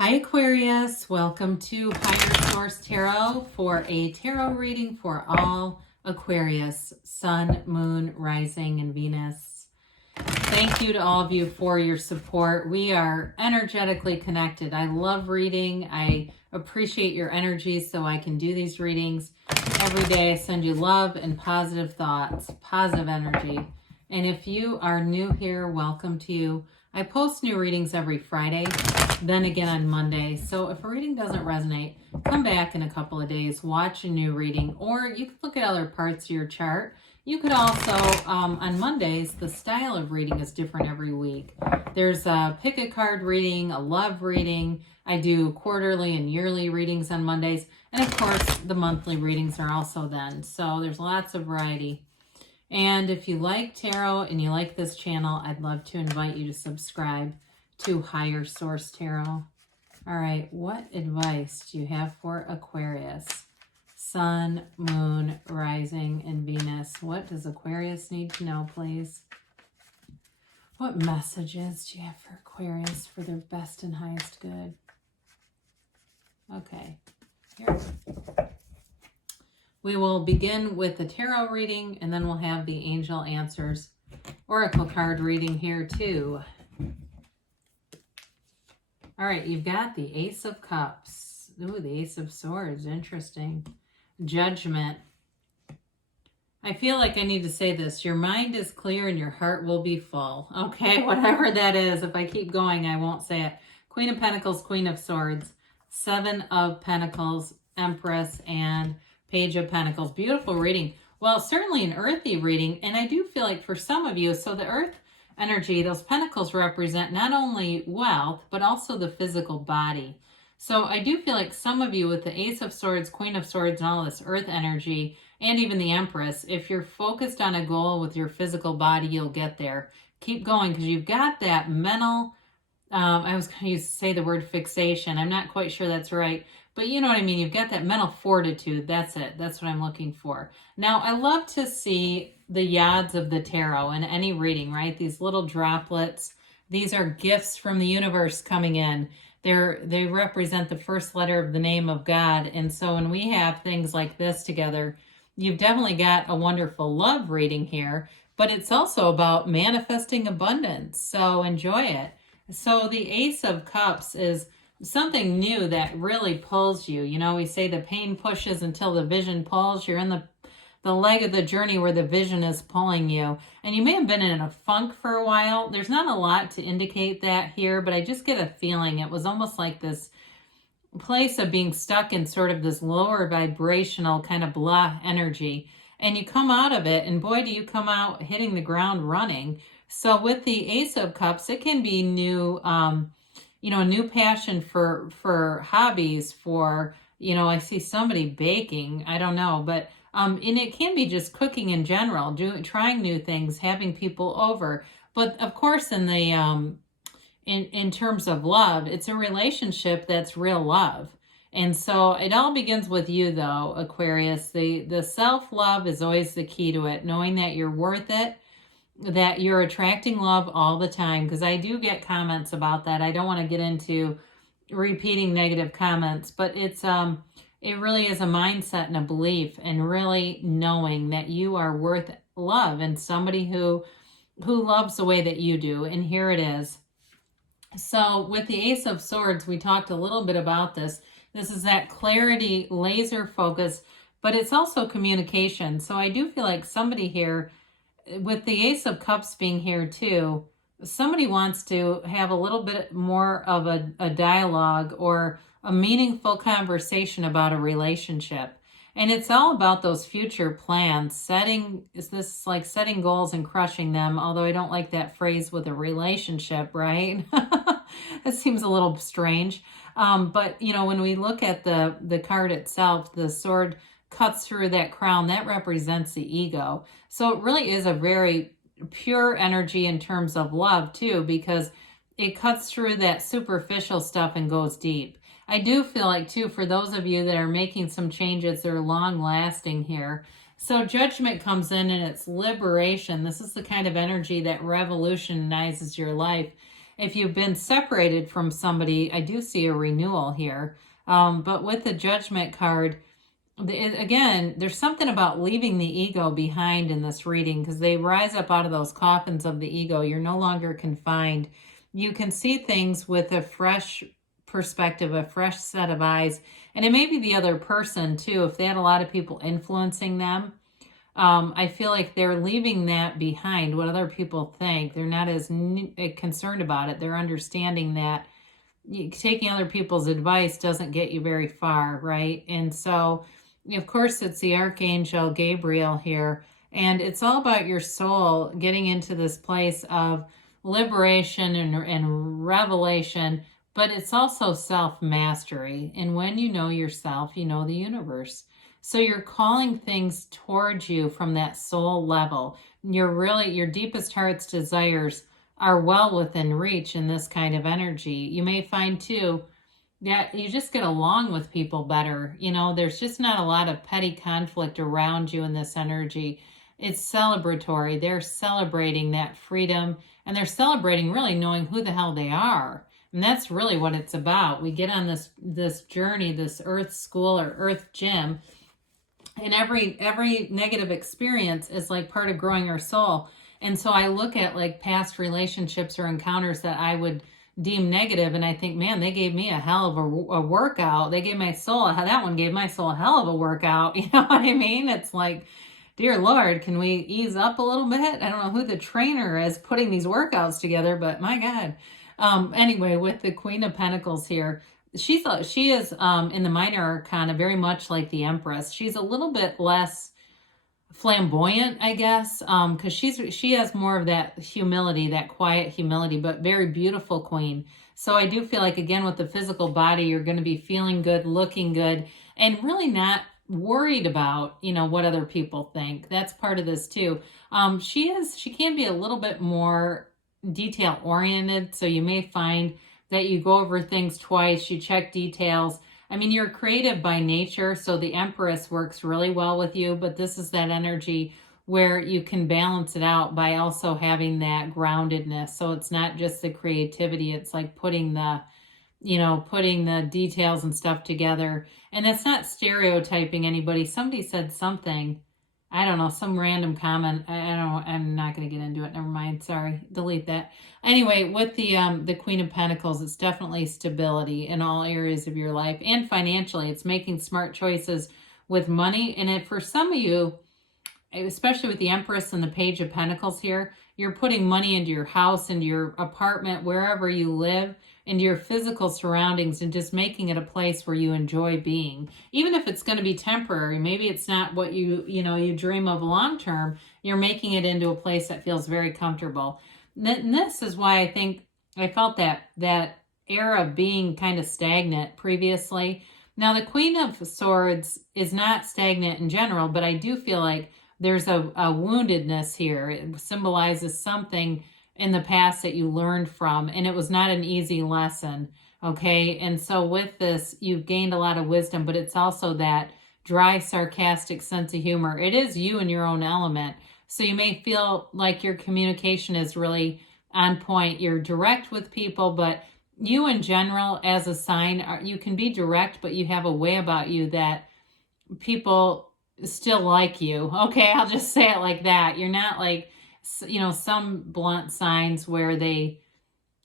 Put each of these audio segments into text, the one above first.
Hi Aquarius, welcome to Higher Source Tarot for a tarot reading for all Aquarius, Sun, Moon, Rising, and Venus. Thank you to all of you for your support. We are energetically connected. I love reading. I appreciate your energy so I can do these readings. Every day I send you love and positive thoughts, positive energy. And if you are new here, welcome to you. I post new readings every Friday, then again on Monday. So if a reading doesn't resonate, come back in a couple of days, watch a new reading, or you can look at other parts of your chart. You could also, on Mondays, the style of reading is different every week. There's a pick a card reading, a love reading. I do quarterly and yearly readings on Mondays. And of course, the monthly readings are also then. So there's lots of variety. And if you like tarot and you like this channel, I'd love to invite you to subscribe to Higher Source Tarot. All right, what advice do you have for Aquarius? Sun, Moon, Rising, and Venus. What does Aquarius need to know, please? What messages do you have for Aquarius for their best and highest good? Okay, here. We will begin with the tarot reading, and then we'll have the angel answers oracle card reading here too. All right, you've got the Ace of Cups. Ooh, the Ace of Swords. Interesting. Judgment. I feel like I need to say this. Your mind is clear and your heart will be full. Okay, whatever that is. If I keep going, I won't say it. Queen of Pentacles, Queen of Swords, Seven of Pentacles, Empress, and Page of Pentacles. Beautiful reading. Well, certainly an earthy reading. And I do feel like for some of you, so the earth energy, those pentacles represent not only wealth, but also the physical body. So I do feel like some of you with the Ace of Swords, Queen of Swords, and all this earth energy, and even the Empress, if you're focused on a goal with your physical body, you'll get there. Keep going, because you've got that mental, I was going to say the word fixation. I'm not quite sure that's right. But you know what I mean? You've got that mental fortitude. That's it. That's what I'm looking for. Now, I love to see the yads of the tarot in any reading, right? These little droplets. These are gifts from the universe coming in. They represent the first letter of the name of God. And so when we have things like this together, you've definitely got a wonderful love reading here. But it's also about manifesting abundance. So enjoy it. So the Ace of Cups is something new that really pulls you. You know, we say the pain pushes until the vision pulls. You're in the leg of the journey where the vision is pulling you. And you may have been in a funk for a while. There's not a lot to indicate that here, but I just get a feeling it was almost like this place of being stuck in sort of this lower vibrational kind of blah energy. And you come out of it, and boy, do you come out hitting the ground running. So with the Ace of Cups, it can be new, you know, a new passion for hobbies, for, you know, I see somebody baking, I don't know, but, and it can be just cooking in general, trying new things, having people over. But of course, in the, in terms of love, it's a relationship that's real love. And so it all begins with you though, Aquarius. The self-love is always the key to it, knowing that you're worth it, that you're attracting love all the time, because I do get comments about that. I don't want to get into repeating negative comments, but it's it really is a mindset and a belief, and really knowing that you are worth love and somebody who loves the way that you do. And here it is. So with the Ace of Swords, we talked a little bit about this. This is that clarity, laser focus, but it's also communication. So I do feel like somebody here, with the Ace of Cups being here too, somebody wants to have a little bit more of a dialogue or a meaningful conversation about a relationship. And it's all about those future plans, is this like setting goals and crushing them? Although I don't like that phrase with a relationship, right? That seems a little strange. But you know, when we look at the card itself, the sword cuts through that crown, that represents the ego. So it really is a very pure energy in terms of love too, because it cuts through that superficial stuff and goes deep. I do feel like too, for those of you that are making some changes, they're long lasting here. So judgment comes in and it's liberation. This is the kind of energy that revolutionizes your life. If you've been separated from somebody, I do see a renewal here. But with the Judgment card, again, there's something about leaving the ego behind in this reading, because they rise up out of those coffins of the ego. You're no longer confined. You can see things with a fresh perspective, a fresh set of eyes. And it may be the other person too. If they had a lot of people influencing them, I feel like they're leaving that behind, what other people think. They're not as concerned about it. They're understanding that taking other people's advice doesn't get you very far, right? And so, of course, it's the Archangel Gabriel here. And it's all about your soul getting into this place of liberation and revelation, but it's also self-mastery. And when you know yourself, you know the universe. So you're calling things towards you from that soul level. Your deepest heart's desires are well within reach in this kind of energy. You may find too that you just get along with people better. There's just not a lot of petty conflict around you in this energy. It's celebratory. They're celebrating that freedom, and they're celebrating really knowing who the hell they are. And that's really what it's about. We get on this journey, this earth school or earth gym, and every negative experience is like part of growing our soul. And so I look at like past relationships or encounters that I would deem negative, and I think, man, they gave me a hell of a workout. They gave my soul, that one gave my soul a hell of a workout. You know what I mean? It's like, dear Lord, can we ease up a little bit? I don't know who the trainer is putting these workouts together, but my God. Anyway, with the Queen of Pentacles here, she is in the Minor Arcana very much like the Empress. She's a little bit less flamboyant, I guess, because she has more of that humility, that quiet humility, but very beautiful queen. So I do feel like, again, with the physical body, you're going to be feeling good, looking good, and really not worried about, what other people think. That's part of this too. She can be a little bit more detail oriented. So you may find that you go over things twice, you check details. I mean, you're creative by nature, so the Empress works really well with you, but this is that energy where you can balance it out by also having that groundedness. So it's not just the creativity, it's like putting the details and stuff together. And it's not stereotyping anybody. Somebody said something, I don't know, some random comment. I'm not going to get into it. Never mind. Sorry. Delete that. Anyway, with the Queen of Pentacles, it's definitely stability in all areas of your life, and financially. It's making smart choices with money. And for some of you, especially with the Empress and the Page of Pentacles here, you're putting money into your house, into your apartment, wherever you live, into your physical surroundings, and just making it a place where you enjoy being. Even if it's going to be temporary, maybe it's not what you dream of long term, you're making it into a place that feels very comfortable. And this is why I think I felt that era of being kind of stagnant previously. Now, the Queen of Swords is not stagnant in general, but I do feel like there's a woundedness here. It symbolizes something in the past that you learned from, and it was not an easy lesson, okay? And so with this, you've gained a lot of wisdom, but it's also that dry, sarcastic sense of humor. It is you in your own element. So you may feel like your communication is really on point. You're direct with people, but you in general, as a sign, you can be direct, but you have a way about you that people still like you. Okay, I'll just say it like that. You're not like, some blunt signs where they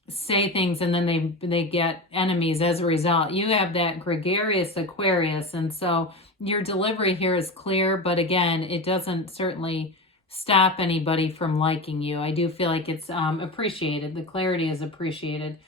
say things and then they get enemies as a result. You have that gregarious Aquarius, and so your delivery here is clear, but again, it doesn't certainly stop anybody from liking you. I do feel like it's appreciated. The clarity is appreciated.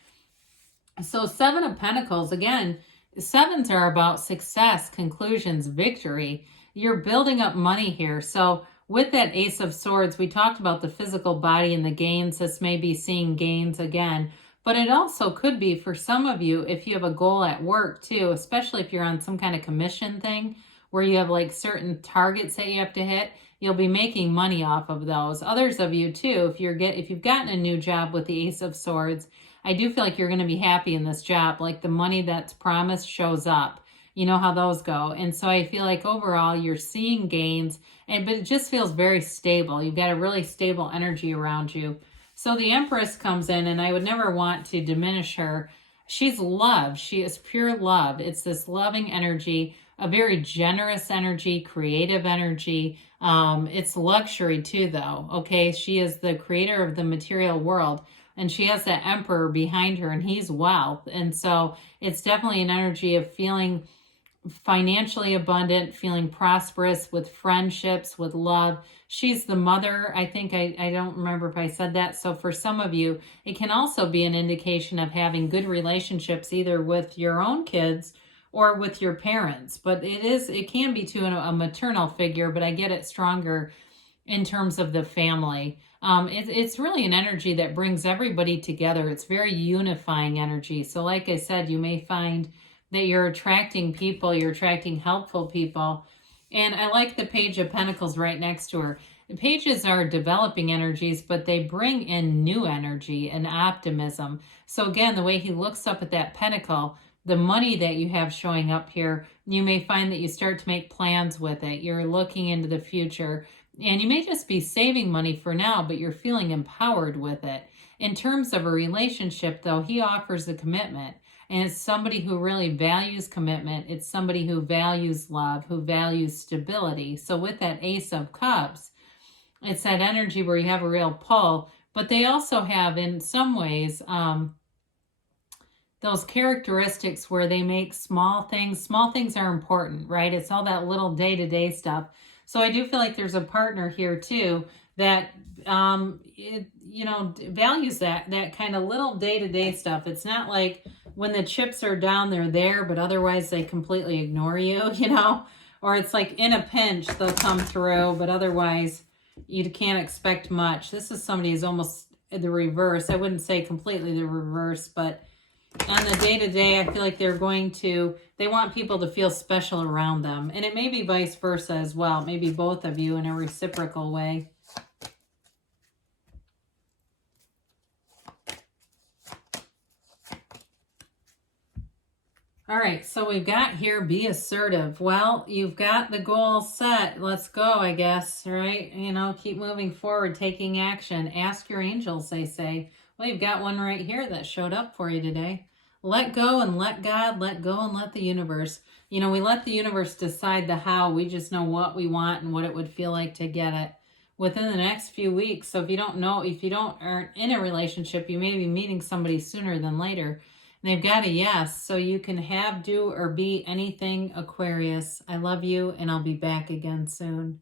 So Seven of Pentacles, again, sevens are about success, conclusions, victory. You're building up money here. So with that Ace of Swords, we talked about the physical body and the gains. This may be seeing gains again, but it also could be for some of you, if you have a goal at work too, especially if you're on some kind of commission thing where you have like certain targets that you have to hit, you'll be making money off of those. Others of you too, if you've gotten a new job with the Ace of Swords, I do feel like you're going to be happy in this job. Like the money that's promised shows up. You know how those go. And so I feel like overall you're seeing gains, but it just feels very stable. You've got a really stable energy around you. So the Empress comes in, and I would never want to diminish her. She's love. She is pure love. It's this loving energy, a very generous energy, creative energy. It's luxury too, though. Okay, she is the creator of the material world, and she has that Emperor behind her, and he's wealth. And so it's definitely an energy of feeling financially abundant, feeling prosperous, with friendships, with love. She's the mother. I think I don't remember if I said that. So for some of you, it can also be an indication of having good relationships, either with your own kids or with your parents. But it can be to a maternal figure, but I get it stronger in terms of the family. It's really an energy that brings everybody together. It's very unifying energy. So like I said, you may find that you're attracting people, you're attracting helpful people. And I like the Page of Pentacles right next to her. The pages are developing energies, but they bring in new energy and optimism. So again, the way he looks up at that pentacle, the money that you have showing up here, you may find that you start to make plans with it. You're looking into the future, and you may just be saving money for now, but you're feeling empowered with it. In terms of a relationship, though, he offers a commitment. And it's somebody who really values commitment. It's somebody who values love, who values stability. So with that Ace of Cups, it's that energy where you have a real pull. But they also have, in some ways, those characteristics where they make small things. Small things are important, right? It's all that little day-to-day stuff. So I do feel like there's a partner here, too, that values that kind of little day-to-day stuff. It's not like when the chips are down, they're there, but otherwise they completely ignore you, or it's like in a pinch, they'll come through, but otherwise you can't expect much. This is somebody who's almost the reverse. I wouldn't say completely the reverse, but on the day-to-day, I feel like they want people to feel special around them. And it may be vice versa as well. Maybe both of you in a reciprocal way. All right, so we've got here, be assertive. Well, you've got the goal set. Let's go, I guess, right? Keep moving forward, taking action. Ask your angels, they say. Well, you've got one right here that showed up for you today. Let go and let God, let go and let the universe. We let the universe decide the how. We just know what we want and what it would feel like to get it within the next few weeks. So if you aren't in a relationship, you may be meeting somebody sooner than later. They've got a yes, so you can have, do, or be anything, Aquarius. I love you, and I'll be back again soon.